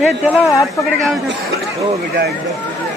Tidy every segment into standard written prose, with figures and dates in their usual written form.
ये चलो हाथ पकड़ के आओ बेटा एकदम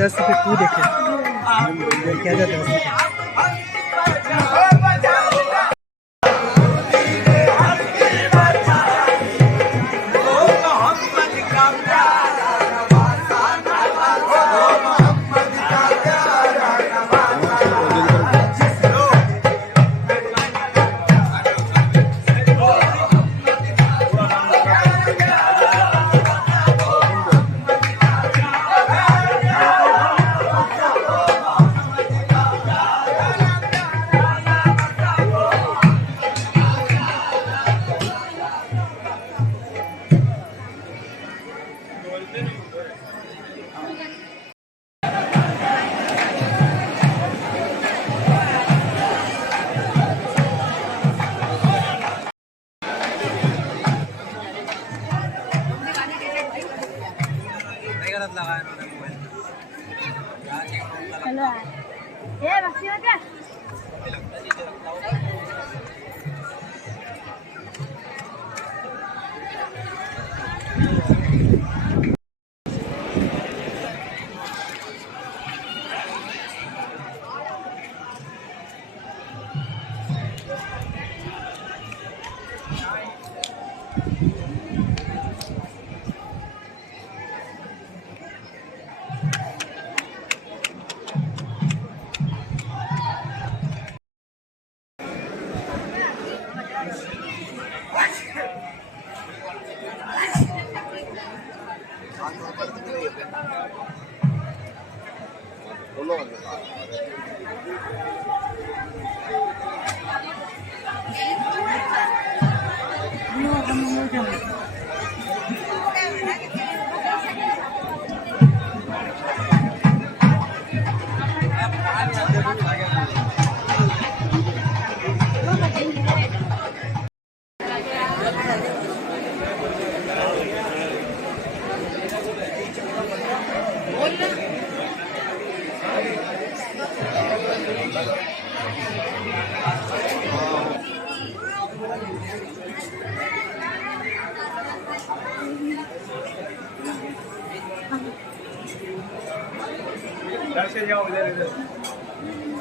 ₹10 तू देखे क्या जाता है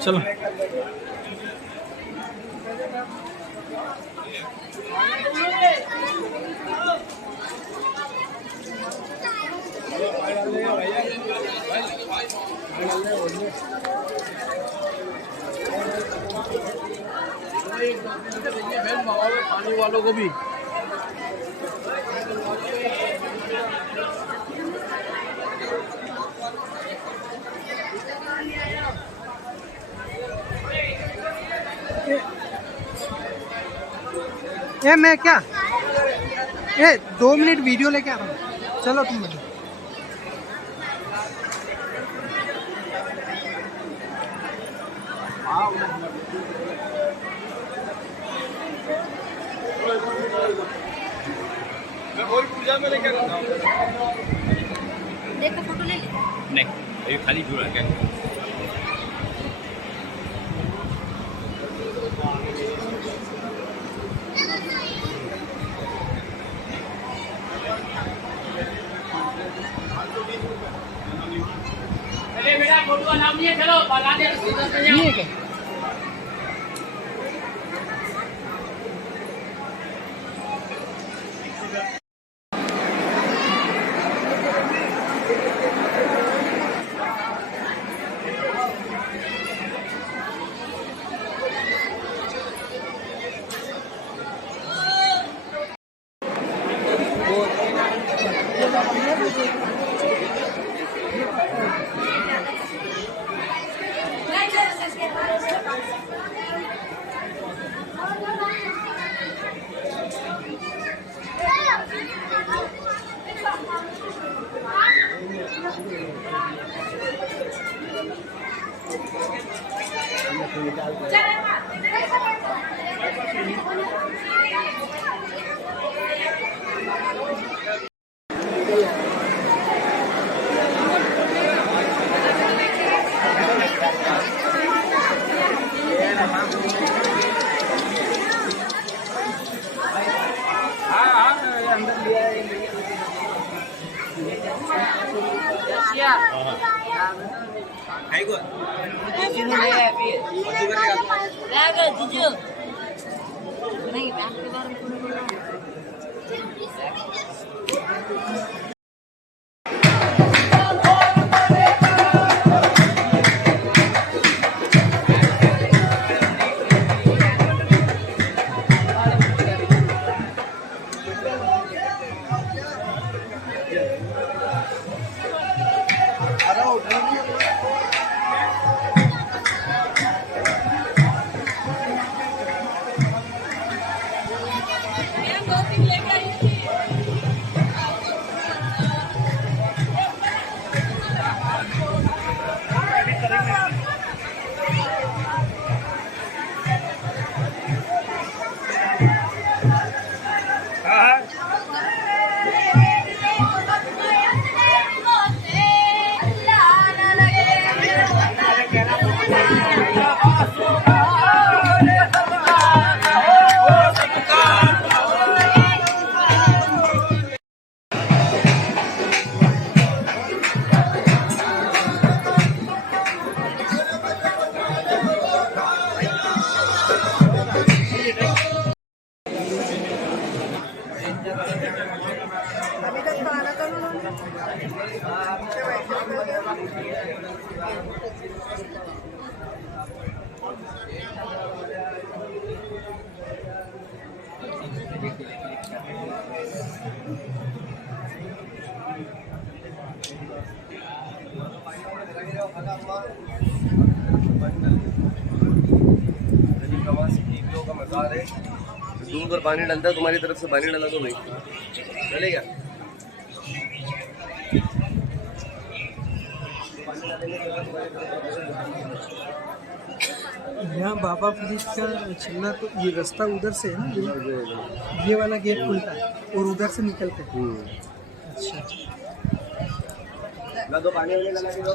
चलो पानी वालों को भी ये मैं क्या ये 2 मिनट वीडियो लेके आ रहा हूँ, चलो तुम मुझे पूजा में लेकर देखो फोटो ले ले। नहीं अभी खाली क्यों रखा है अरे बेटा फोटो नाम नहीं है, चलो बना दे नहीं है क्या? मजार है, दूर पर पानी डालता है, तुम्हारी तरफ से पानी डाला तो भाई चलेगा। यहाँ बाबा पुलिस का चलना तो ये रास्ता उधर से है ना, ये वाला गेट खुलता है और उधर से निकलते हैं। अच्छा ना तो पानी वाले लगा के दो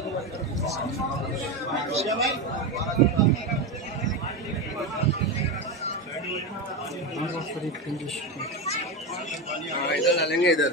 इधर डालेंगे इधर।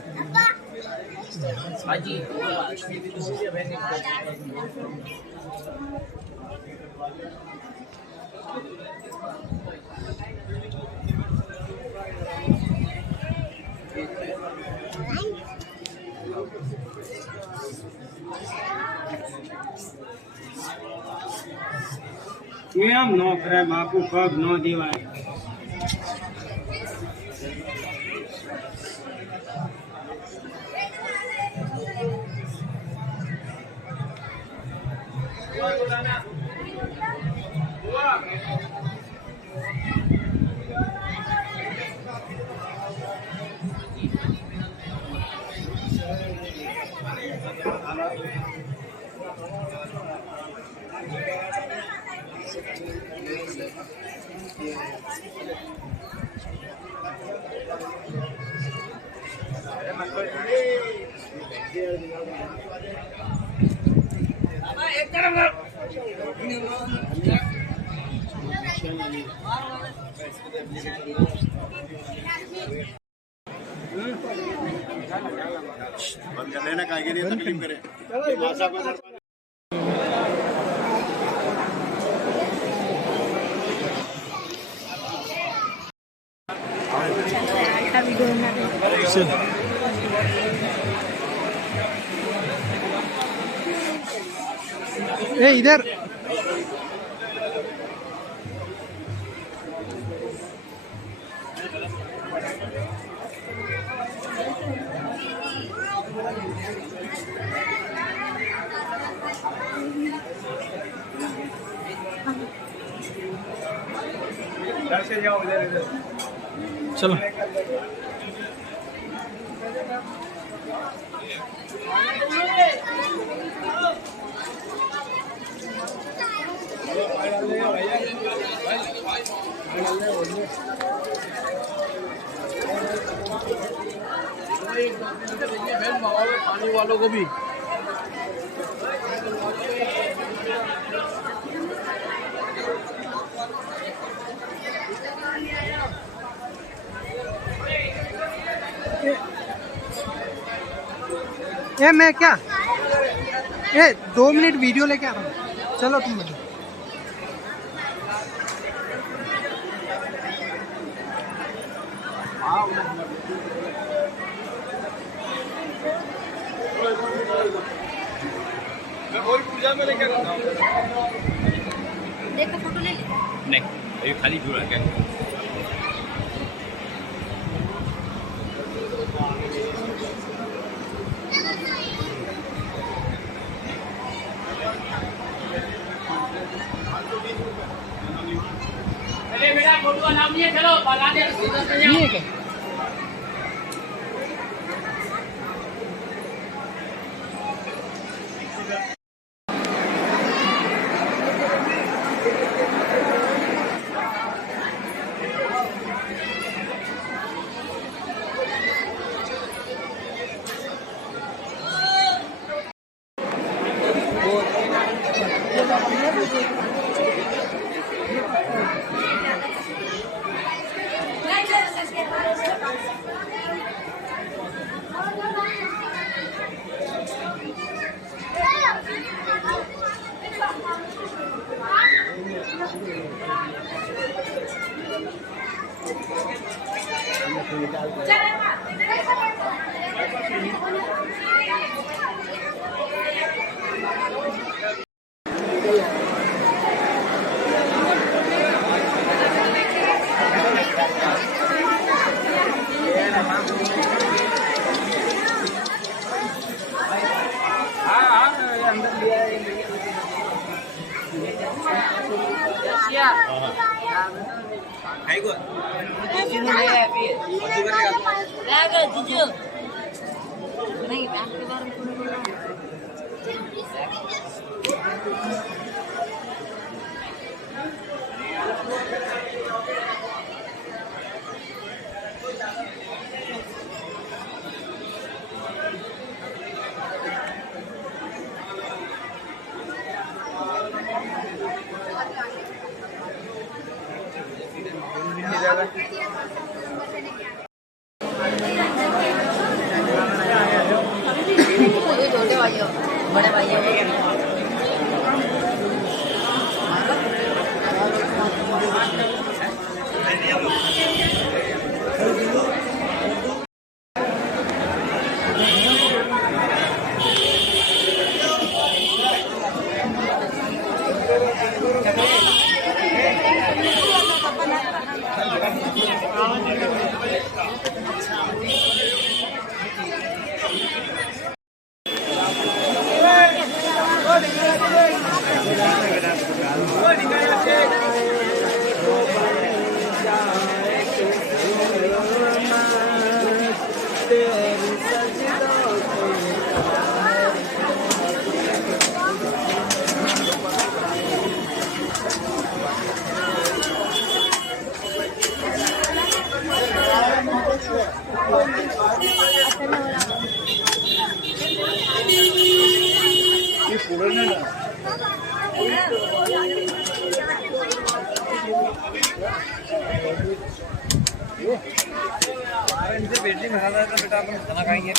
કેમ નો કરે બાપુ પગ નો દેવાય ए इधर चलो पानी वालों को भी ए मैं क्या ए 2 मिनट वीडियो लेके आ रहा हूँ चलो तुम मुझे देखो फोटो ले ले नहीं अभी खाली क्यों रखा है बेटा फोटो नाम नहीं है चलो बना दे नहीं है क्या छोटे भाइयों बड़े भाइयों भेटली म्हणाला तर बेटा आपण खाना खाएंगे